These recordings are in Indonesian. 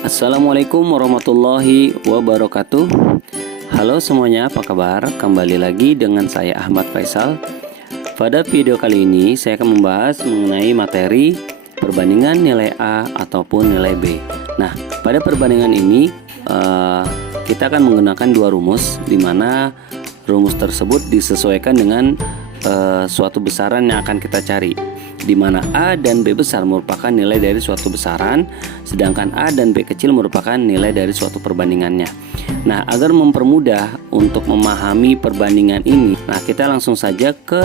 Assalamualaikum warahmatullahi wabarakatuh. Halo semuanya, apa kabar? Kembali lagi dengan saya Ahmad Faisal. Pada video kali ini saya akan membahas mengenai materi perbandingan nilai A ataupun nilai B. Nah, pada perbandingan ini kita akan menggunakan dua rumus, di mana rumus tersebut disesuaikan dengan suatu besaran yang akan kita cari, di mana A dan B besar merupakan nilai dari suatu besaran, sedangkan A dan B kecil merupakan nilai dari suatu perbandingannya. Nah, agar mempermudah untuk memahami perbandingan ini, nah kita langsung saja ke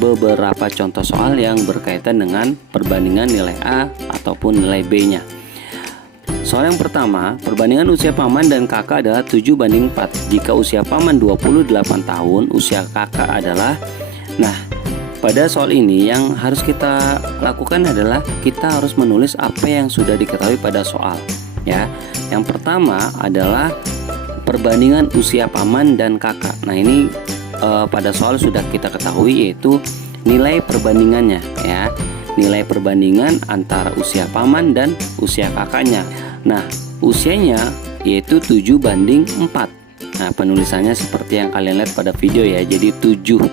beberapa contoh soal yang berkaitan dengan perbandingan nilai A ataupun nilai B-nya. Soal yang pertama, perbandingan usia paman dan kakak adalah 7:4. Jika usia paman 28 tahun, usia kakak adalah... Nah, pada soal ini yang harus kita lakukan adalah kita harus menulis apa yang sudah diketahui pada soal, ya. Yang pertama adalah perbandingan usia paman dan kakak. Nah, ini pada soal sudah kita ketahui, yaitu nilai perbandingannya, ya. Nilai perbandingan antara usia paman dan usia kakaknya. Nah, usianya yaitu 7:4. Nah, penulisannya seperti yang kalian lihat pada video ya. Jadi 7,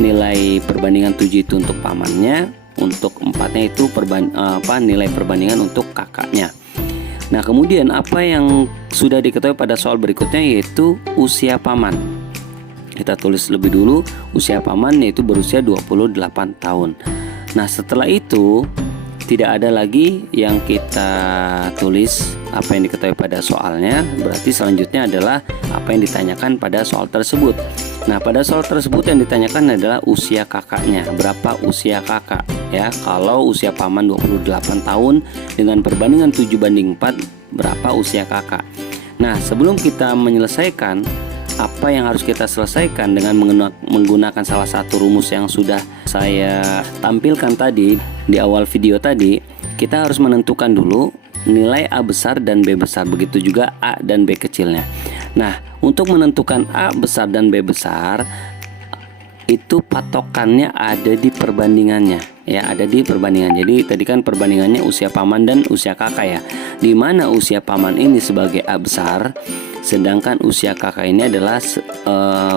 nilai perbandingan 7 itu untuk pamannya, untuk 4-nya itu nilai perbandingan untuk kakaknya. Nah, kemudian apa yang sudah diketahui pada soal berikutnya yaitu usia paman. Kita tulis lebih dulu, usia paman yaitu berusia 28 tahun. Nah, setelah itu tidak ada lagi yang kita tulis apa yang diketahui pada soalnya. Berarti selanjutnya adalah apa yang ditanyakan pada soal tersebut. Nah, pada soal tersebut yang ditanyakan adalah usia kakaknya. Berapa usia kakak, ya? Kalau usia paman 28 tahun dengan perbandingan 7:4, berapa usia kakak? Nah, sebelum kita menyelesaikan apa yang harus kita selesaikan dengan menggunakan salah satu rumus yang sudah saya tampilkan tadi di awal video tadi, kita harus menentukan dulu nilai A besar dan B besar, begitu juga A dan B kecilnya. Nah, untuk menentukan A besar dan B besar itu patokannya ada di perbandingannya, ya, ada di perbandingan. Jadi tadi kan perbandingannya usia paman dan usia kakak, ya, di mana usia paman ini sebagai A besar, sedangkan usia kakak ini adalah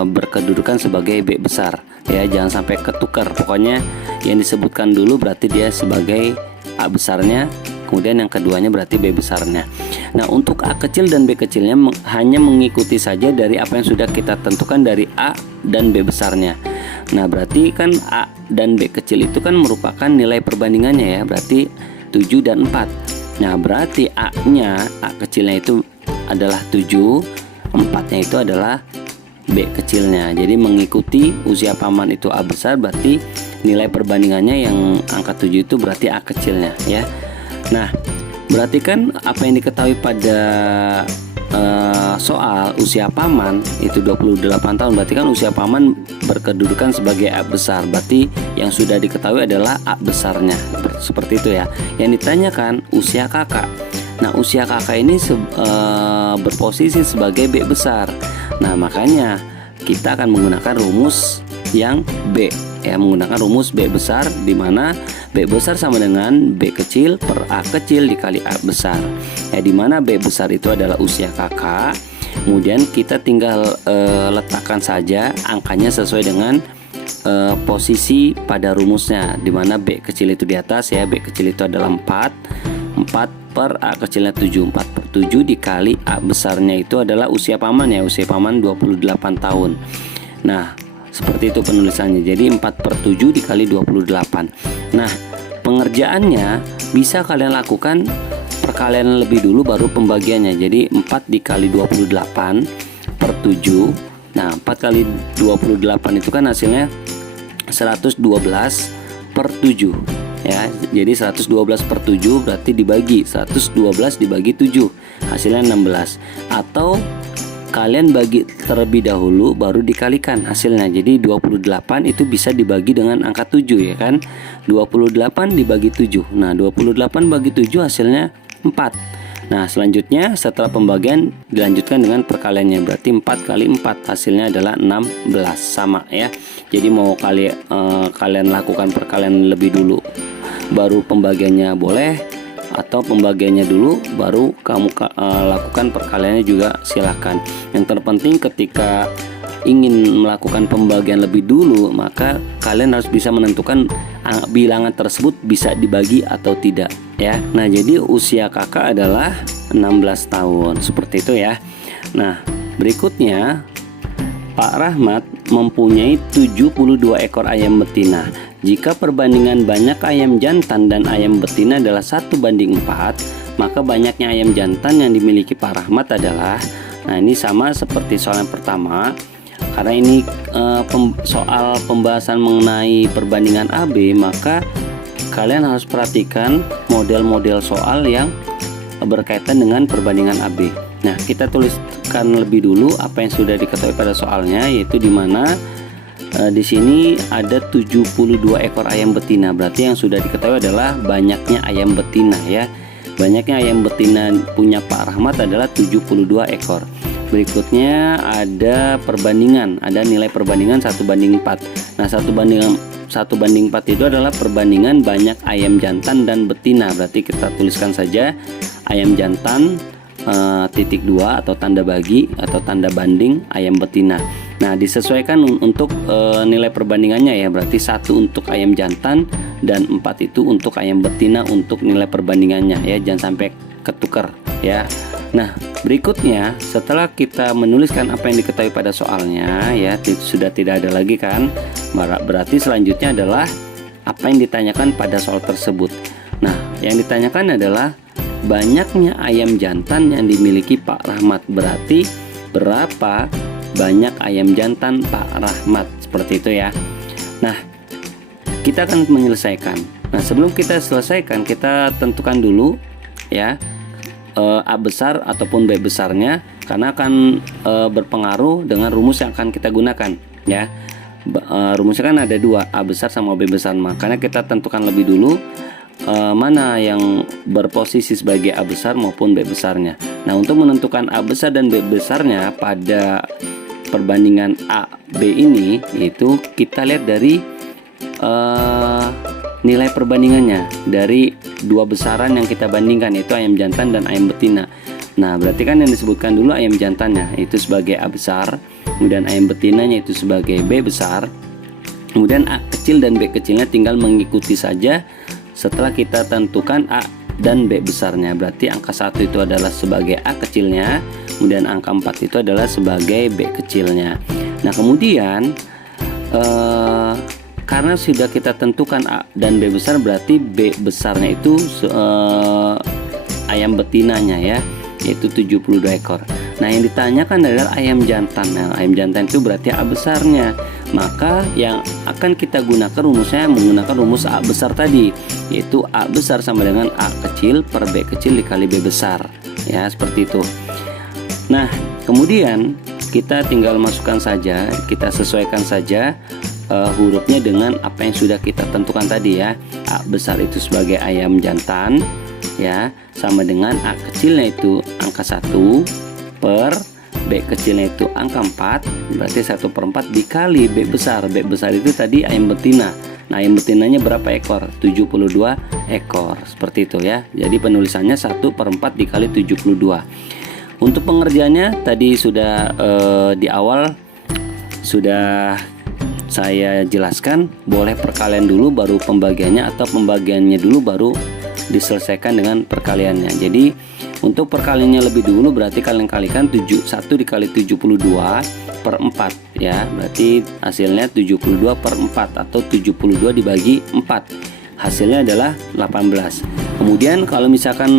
berkedudukan sebagai B besar, ya. Jangan sampai ketukar, pokoknya yang disebutkan dulu berarti dia sebagai A besarnya, kemudian yang keduanya berarti B besarnya. Nah, untuk A kecil dan B kecilnya hanya mengikuti saja dari apa yang sudah kita tentukan dari A dan B besarnya. Nah, berarti kan A dan B kecil itu kan merupakan nilai perbandingannya, ya, berarti 7 dan 4. Nah, berarti A-nya, A kecilnya itu adalah 7, 4-nya itu adalah B kecilnya. Jadi mengikuti usia paman itu A besar, berarti nilai perbandingannya yang angka 7 itu berarti A kecilnya, ya. Nah, berarti kan apa yang diketahui pada soal usia paman itu 28 tahun, berarti kan usia paman berkedudukan sebagai A besar, berarti yang sudah diketahui adalah A besarnya, seperti itu, ya. Yang ditanyakan usia kakak. Nah, usia kakak ini berposisi sebagai B besar. Nah, makanya kita akan menggunakan rumus yang B, ya, menggunakan rumus B besar, di mana B besar sama dengan B kecil per A kecil dikali A besar, ya, di mana B besar itu adalah usia kakak. Kemudian kita tinggal letakkan saja angkanya sesuai dengan posisi pada rumusnya, di mana B kecil itu di atas, ya. B kecil itu adalah 4 per A kecilnya 7, 4 per 7 dikali A besarnya itu adalah usia paman, ya, usia paman 28 tahun. Nah, seperti itu penulisannya. Jadi 4 per 7 dikali 28. Nah, pengerjaannya bisa kalian lakukan perkalian lebih dulu baru pembagiannya. Jadi 4 dikali 28 per 7. Nah, 4 kali 28 itu kan hasilnya 112 per 7, ya. Jadi 112 per 7 berarti dibagi 112 dibagi 7, hasilnya 16. Atau kalian bagi terlebih dahulu baru dikalikan hasilnya. Jadi 28 itu bisa dibagi dengan angka 7, ya kan. 28 dibagi 7. Nah, 28 bagi 7 hasilnya 4. Nah, selanjutnya setelah pembagian dilanjutkan dengan perkaliannya. Berarti 4 kali 4 hasilnya adalah 16, sama, ya. Jadi mau kalian lakukan perkalian lebih dulu baru pembagiannya boleh, atau pembagiannya dulu baru kamu lakukan perkaliannya juga silahkan. Yang terpenting ketika ingin melakukan pembagian lebih dulu, maka kalian harus bisa menentukan bilangan tersebut bisa dibagi atau tidak ya. Nah, jadi usia kakak adalah 16 tahun seperti itu ya. Nah, berikutnya Pak Rahmat mempunyai 72 ekor ayam betina. Jika perbandingan banyak ayam jantan dan ayam betina adalah 1:4, maka banyaknya ayam jantan yang dimiliki Pak Rahmat adalah, nah ini sama seperti soal yang pertama. Karena ini soal pembahasan mengenai perbandingan AB, maka kalian harus perhatikan model-model soal yang berkaitan dengan perbandingan AB. Nah, kita tuliskan lebih dulu apa yang sudah diketahui pada soalnya, yaitu di mana di sini ada 72 ekor ayam betina. Berarti yang sudah diketahui adalah banyaknya ayam betina ya. Banyaknya ayam betina punya Pak Rahmat adalah 72 ekor. Berikutnya ada perbandingan, ada nilai perbandingan 1:4. Nah, 1:4 itu adalah perbandingan banyak ayam jantan dan betina. Berarti kita tuliskan saja ayam jantan titik 2 atau tanda bagi atau tanda banding ayam betina. Nah, disesuaikan untuk nilai perbandingannya ya. Berarti 1 untuk ayam jantan dan 4 itu untuk ayam betina untuk nilai perbandingannya ya. Jangan sampai ketukar ya. Nah, berikutnya setelah kita menuliskan apa yang diketahui pada soalnya ya, sudah tidak ada lagi kan. Berarti selanjutnya adalah apa yang ditanyakan pada soal tersebut. Nah, yang ditanyakan adalah banyaknya ayam jantan yang dimiliki Pak Rahmat. Berarti berapa banyak ayam jantan Pak Rahmat, seperti itu ya. Nah, kita akan menyelesaikan. Nah, sebelum kita selesaikan, kita tentukan dulu ya A besar ataupun B besarnya, karena akan berpengaruh dengan rumus yang akan kita gunakan ya. Rumusnya kan ada 2, A besar sama B besar. Makanya kita tentukan lebih dulu mana yang berposisi sebagai A besar maupun B besarnya. Nah, untuk menentukan A besar dan B besarnya pada perbandingan A B ini, itu kita lihat dari nilai perbandingannya dari 2 besaran yang kita bandingkan, yaitu ayam jantan dan ayam betina. Nah, berarti kan yang disebutkan dulu ayam jantannya itu sebagai A besar, kemudian ayam betinanya itu sebagai B besar, kemudian A kecil dan B kecilnya tinggal mengikuti saja setelah kita tentukan A dan B besarnya. Berarti angka 1 itu adalah sebagai A kecilnya, kemudian angka 4 itu adalah sebagai B kecilnya. Nah, kemudian karena sudah kita tentukan A dan B besar, berarti B besarnya itu ayam betinanya ya, yaitu 72 ekor. Nah, yang ditanyakan adalah ayam jantan. Nah, ayam jantan itu berarti A besarnya. Maka yang akan kita gunakan rumusnya menggunakan rumus A besar tadi, yaitu A besar sama dengan A kecil per B kecil dikali B besar ya, seperti itu. Nah, kemudian kita tinggal masukkan saja, kita sesuaikan saja hurufnya dengan apa yang sudah kita tentukan tadi ya. A besar itu sebagai ayam jantan ya, sama dengan A kecilnya itu angka 1 per B kecilnya itu angka 4, berarti 1/4 dikali B besar. B besar itu tadi ayam betina. Nah, ayam betinanya berapa ekor? 72 ekor, seperti itu ya. Jadi penulisannya 1/4 dikali 72. Untuk pengerjaannya tadi sudah di awal sudah saya jelaskan, boleh perkalian dulu baru pembagiannya, atau pembagiannya dulu baru diselesaikan dengan perkaliannya. Jadi untuk perkaliannya lebih dulu, berarti kalian kalikan 1 dikali 72 per 4 ya. Berarti hasilnya 72 per 4 atau 72 dibagi 4. Hasilnya adalah 18. Kemudian kalau misalkan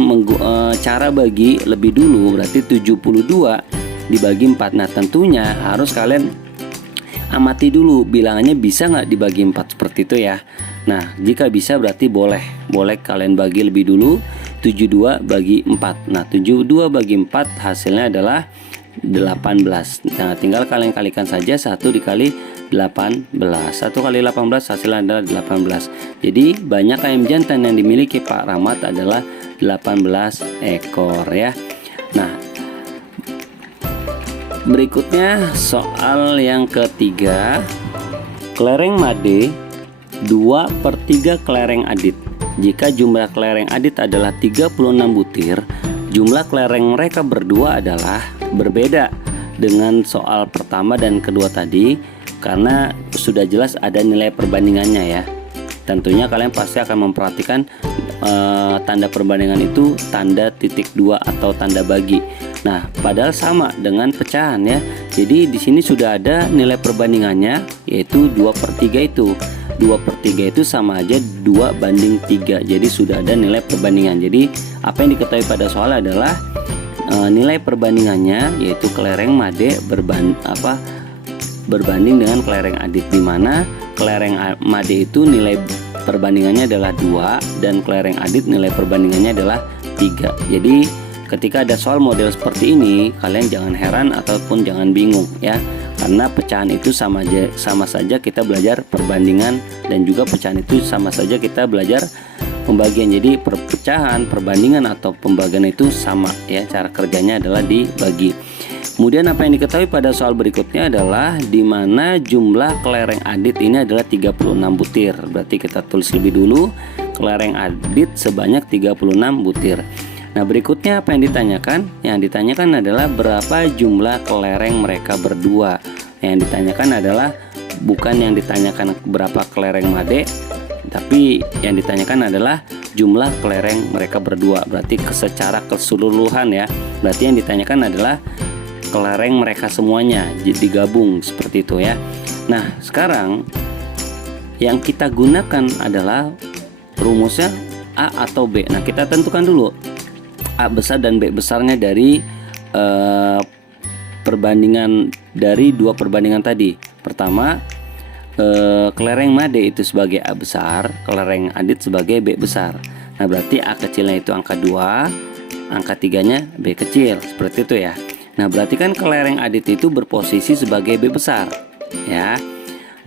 cara bagi lebih dulu, berarti 72 dibagi 4. Nah, tentunya harus kalian amati dulu bilangannya bisa nggak dibagi 4, seperti itu ya. Nah, jika bisa berarti boleh kalian bagi lebih dulu 72 bagi 4. Nah, 72 bagi 4 hasilnya adalah 18. Nah, tinggal kalian kalikan saja 1 dikali 18. 1 kali 18 hasilnya adalah 18. Jadi banyak ayam jantan yang dimiliki Pak Rahmat adalah 18 ekor ya. Nah, berikutnya soal yang ketiga. Kelereng Made 2/3 kelereng Adit. jika jumlah kelereng adit adalah 36 butir, jumlah kelereng mereka berdua adalah berbeda dengan soal pertama dan kedua tadi, karena sudah jelas ada nilai perbandingannya ya. Tentunya kalian pasti akan memperhatikan tanda perbandingan itu tanda titik dua atau tanda bagi. Nah, padahal sama dengan pecahan ya. Jadi di sini sudah ada nilai perbandingannya, yaitu 2/3 itu. 2/3 itu sama aja 2/3. Jadi sudah ada nilai perbandingan. Jadi apa yang diketahui pada soal adalah nilai perbandingannya, yaitu kelereng made berbanding dengan kelereng adit, di mana kelereng made itu nilai perbandingannya adalah 2 dan kelereng adit nilai perbandingannya adalah 3. Jadi ketika ada soal model seperti ini, kalian jangan heran ataupun jangan bingung ya, karena pecahan itu sama saja kita belajar perbandingan, dan juga pecahan itu sama saja kita belajar pembagian. Jadi perpecahan, perbandingan atau pembagian itu sama ya, cara kerjanya adalah dibagi. Kemudian apa yang diketahui pada soal berikutnya adalah di mana jumlah kelereng adit ini adalah 36 butir. Berarti kita tulis lebih dulu kelereng adit sebanyak 36 butir. Nah, berikutnya apa yang ditanyakan? Yang ditanyakan adalah berapa jumlah kelereng mereka berdua. Yang ditanyakan adalah bukan yang ditanyakan berapa kelereng made, tapi yang ditanyakan adalah jumlah kelereng mereka berdua. Berarti secara keseluruhan ya. Berarti yang ditanyakan adalah kelereng mereka semuanya digabung seperti itu ya. Nah, sekarang yang kita gunakan adalah rumusnya A atau B. Nah, kita tentukan dulu A besar dan B besarnya dari perbandingan dari dua perbandingan tadi. Pertama, kelereng made itu sebagai A besar, kelereng adit sebagai B besar. Nah, berarti A kecilnya itu angka 2, angka 3-nya B kecil, seperti itu ya. Nah, berarti kan kelereng adit itu berposisi sebagai B besar ya.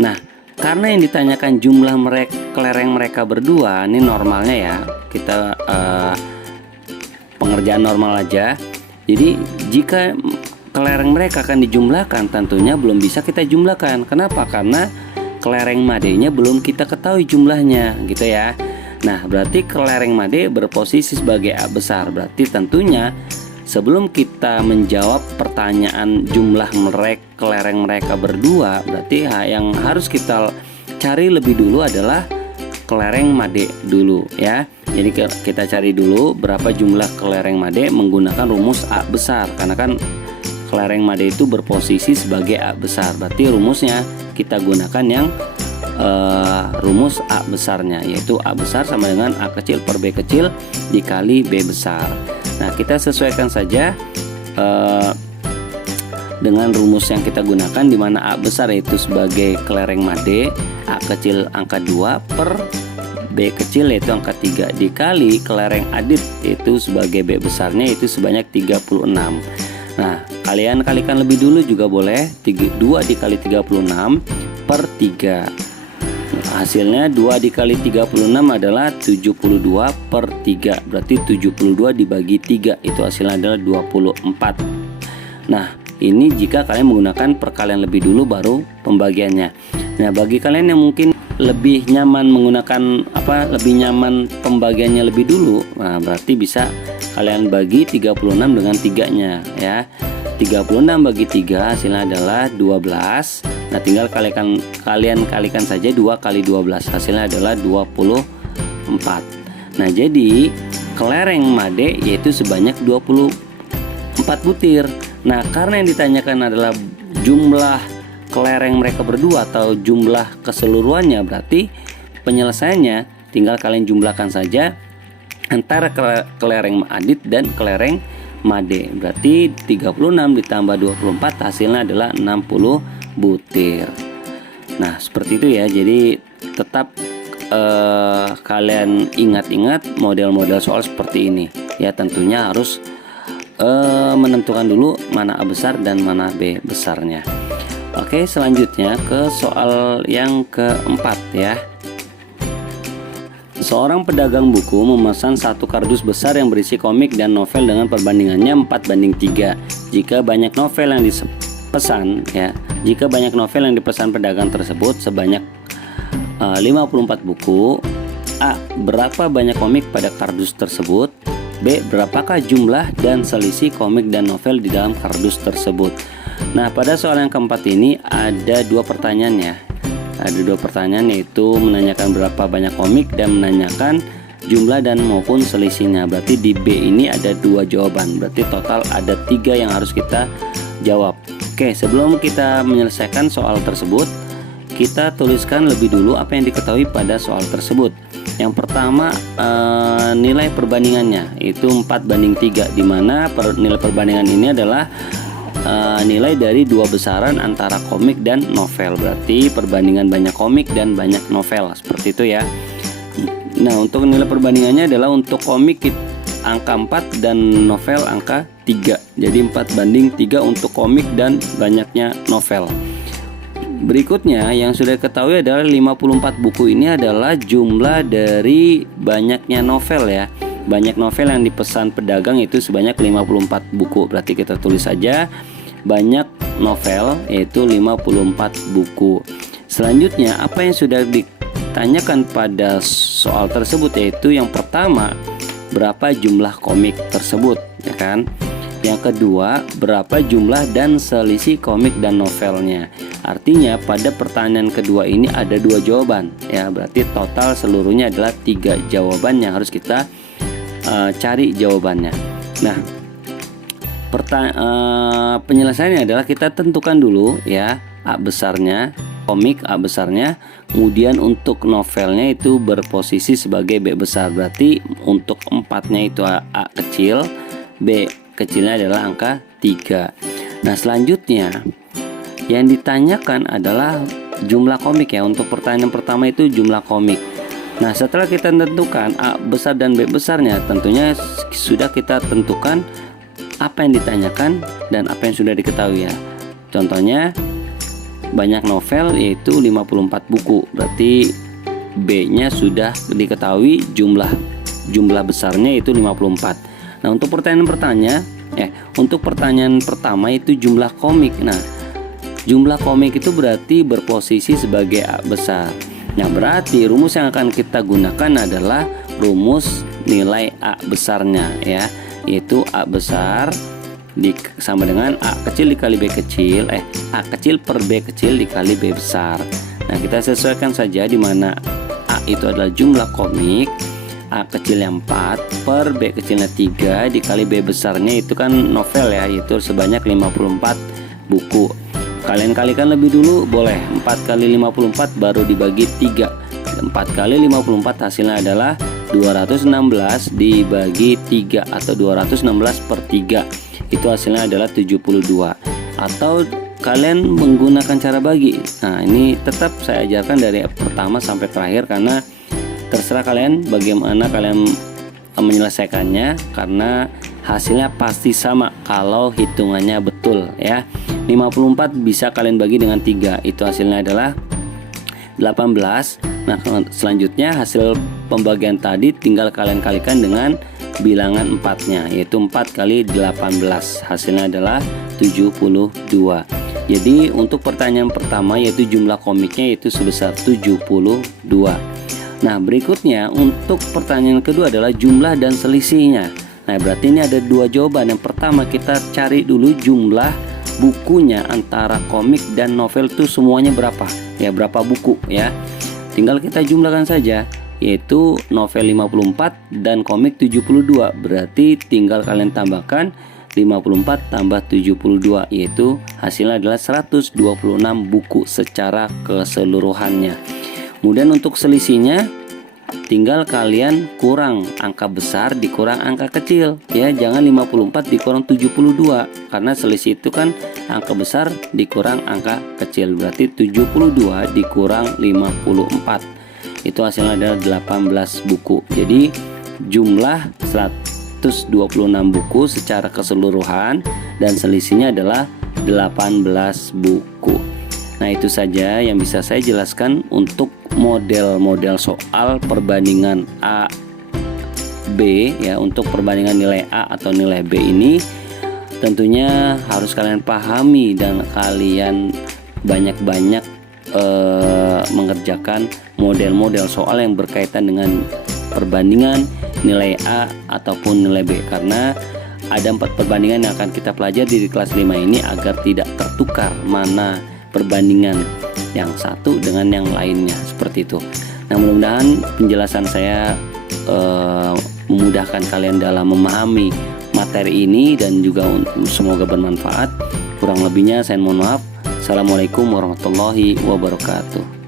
Nah, karena yang ditanyakan jumlah kelereng mereka berdua, ini normalnya ya, kita pengerjaan normal aja. Jadi jika kelereng mereka akan dijumlahkan, tentunya belum bisa kita jumlahkan. Kenapa? Karena kelereng madenya belum kita ketahui jumlahnya gitu ya. Nah, berarti kelereng made berposisi sebagai A besar. Berarti tentunya sebelum kita menjawab pertanyaan jumlah kelereng mereka berdua, berarti yang harus kita cari lebih dulu adalah kelereng made dulu ya. Jadi kita cari dulu berapa jumlah kelereng made menggunakan rumus A besar, karena kan kelereng made itu berposisi sebagai A besar. Berarti rumusnya kita gunakan yang rumus A besarnya, yaitu A besar sama dengan A kecil per B kecil dikali B besar. Nah, kita sesuaikan saja dengan rumus yang kita gunakan, di mana A besar itu sebagai kelereng made, A kecil angka 2 per B kecil yaitu angka 3 dikali kelereng adit itu sebagai B besarnya itu sebanyak 36. Nah, kalian kalikan lebih dulu juga boleh. 2 dikali 36 per 3. Hasilnya 2 dikali 36 adalah 72 per 3. Berarti 72 dibagi 3 itu hasilnya adalah 24. Nah, ini jika kalian menggunakan perkalian lebih dulu baru pembagiannya. Nah, bagi kalian yang mungkin lebih nyaman menggunakan lebih nyaman pembagiannya lebih dulu, nah berarti bisa kalian bagi 36 dengan 3-nya ya. 36 bagi 3 hasilnya adalah 12. Nah, tinggal kalian kalikan saja 2 kali 12, hasilnya adalah 24. Nah, jadi kelereng made yaitu sebanyak 24 butir. Nah, karena yang ditanyakan adalah jumlah kelereng mereka berdua atau jumlah keseluruhannya, berarti penyelesaiannya tinggal kalian jumlahkan saja antara kelereng adit dan kelereng made. Berarti 36 ditambah 24 hasilnya adalah 60 butir. Nah, seperti itu ya. Jadi tetap kalian ingat-ingat model-model soal seperti ini ya. Tentunya harus menentukan dulu mana A besar dan mana B besarnya. Oke, selanjutnya ke soal yang keempat ya. Seorang pedagang buku memesan satu kardus besar yang berisi komik dan novel dengan perbandingannya 4:3. Jika banyak novel yang dipesan pedagang tersebut sebanyak 54 buku, A. Berapa banyak komik pada kardus tersebut? B. Berapakah jumlah dan selisih komik dan novel di dalam kardus tersebut? Nah, pada soal yang keempat ini ada dua pertanyaan ya. Ada dua pertanyaan, yaitu menanyakan berapa banyak komik dan menanyakan jumlah dan maupun selisihnya. Berarti di B ini ada dua jawaban. Berarti total ada 3 yang harus kita jawab. Oke, sebelum kita menyelesaikan soal tersebut, kita tuliskan lebih dulu apa yang diketahui pada soal tersebut. Yang pertama, nilai perbandingannya itu 4:3, di mana nilai perbandingan ini adalah nilai dari dua besaran antara komik dan novel. Berarti perbandingan banyak komik dan banyak novel, seperti itu ya. Nah, untuk nilai perbandingannya adalah untuk komik angka 4 dan novel angka 3. Jadi 4:3 untuk komik dan banyaknya novel. Berikutnya yang sudah diketahui adalah 54 buku ini adalah jumlah dari banyaknya novel ya. Banyak novel yang dipesan pedagang itu sebanyak 54 buku. Berarti kita tulis saja banyak novel, yaitu 54 buku. Selanjutnya, apa yang sudah ditanyakan pada soal tersebut, yaitu yang pertama, berapa jumlah komik tersebut, ya kan? Yang kedua, berapa jumlah dan selisih komik dan novelnya. Artinya pada pertanyaan kedua ini ada 2 jawaban ya. Berarti total seluruhnya adalah 3 jawaban yang harus kita cari jawabannya. Nah, penyelesaiannya adalah kita tentukan dulu ya A besarnya, komik A besarnya. Kemudian untuk novelnya itu berposisi sebagai B besar. Berarti untuk 4-nya itu A kecil, B kecilnya adalah angka 3. Nah, selanjutnya yang ditanyakan adalah jumlah komik ya. Untuk pertanyaan pertama itu jumlah komik. Nah, setelah kita tentukan A besar dan B besarnya, tentunya sudah kita tentukan apa yang ditanyakan dan apa yang sudah diketahui ya. Contohnya banyak novel yaitu 54 buku. Berarti B-nya sudah diketahui, jumlah besarnya itu 54. Nah, untuk untuk pertanyaan pertama itu jumlah komik. Nah, jumlah komik itu berarti berposisi sebagai A besar. Nah, berarti rumus yang akan kita gunakan adalah rumus nilai A besarnya ya, yaitu A besar sama dengan A kecil dikali B kecil, A kecil per B kecil dikali B besar. Nah, kita sesuaikan saja, di mana A itu adalah jumlah komik, A kecil yang 4 per B kecilnya 3 dikali B besarnya itu kan novel ya, yaitu sebanyak 54 buku. Kalian kalikan lebih dulu boleh. 4 kali 54 baru dibagi 3. 4 kali 54 hasilnya adalah 216 dibagi 3 atau 216 per 3. Itu hasilnya adalah 72. Atau kalian menggunakan cara bagi. Nah, ini tetap saya ajarkan dari pertama sampai terakhir, karena terserah kalian bagaimana kalian menyelesaikannya, karena hasilnya pasti sama kalau hitungannya betul ya. 54 bisa kalian bagi dengan 3, itu hasilnya adalah 18. Nah, selanjutnya hasil pembagian tadi tinggal kalian kalikan dengan bilangan 4-nya, yaitu 4 kali 18, hasilnya adalah 72. Jadi untuk pertanyaan pertama yaitu jumlah komiknya itu sebesar 72. Nah, berikutnya untuk pertanyaan kedua adalah jumlah dan selisihnya. Nah, berarti ini ada 2 jawaban. Yang pertama, kita cari dulu jumlah bukunya antara komik dan novel itu semuanya berapa ya, berapa buku ya. Tinggal kita jumlahkan saja, yaitu novel 54 dan komik 72. Berarti tinggal kalian tambahkan 54 tambah 72, yaitu hasilnya adalah 126 buku secara keseluruhannya. Kemudian untuk selisihnya tinggal kalian kurang angka besar dikurang angka kecil ya. Jangan 54 dikurang 72, karena selisih itu kan angka besar dikurang angka kecil. Berarti 72 dikurang 54, itu hasilnya adalah 18 buku. Jadi jumlah 126 buku secara keseluruhan dan selisihnya adalah 18 buku. Nah, itu saja yang bisa saya jelaskan untuk model-model soal perbandingan A B ya. Untuk perbandingan nilai A atau nilai B ini tentunya harus kalian pahami dan kalian banyak-banyak mengerjakan model-model soal yang berkaitan dengan perbandingan nilai A ataupun nilai B, karena ada 4 perbandingan yang akan kita pelajari di kelas 5 ini agar tidak tertukar mana perbandingan yang satu dengan yang lainnya, seperti itu. Nah, mudah-mudahan penjelasan saya memudahkan kalian dalam memahami materi ini dan juga semoga bermanfaat. Kurang lebihnya saya mohon maaf. Assalamualaikum warahmatullahi wabarakatuh.